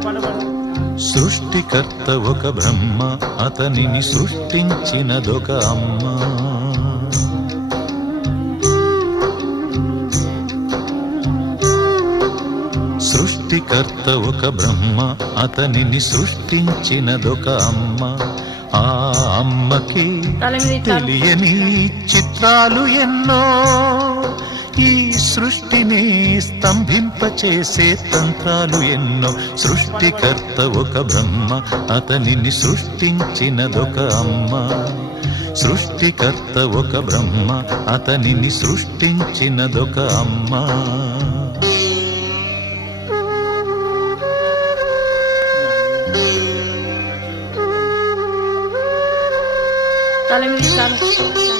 సృష్టికర్త ఒక బ్రహ్మ, అతనిని సృష్టించినదొక అమ్మ. సృష్టికర్త ఒక బ్రహ్మ, అతనిని సృష్టించినదొక అమ్మ. ఆ అమ్మకి తెలియని చిత్రాలు ఎన్నో, ఈ సృష్టిని స్తంభింపచేసే తంత్రాలు ఎన్నో. సృష్టికర్త ఒక బ్రహ్మ, అతనిని సృష్టించినదొక అమ్మ. సృష్టికర్త ఒక బ్రహ్మ, అతనిని సృష్టించినదొక అమ్మ. Dale, militar.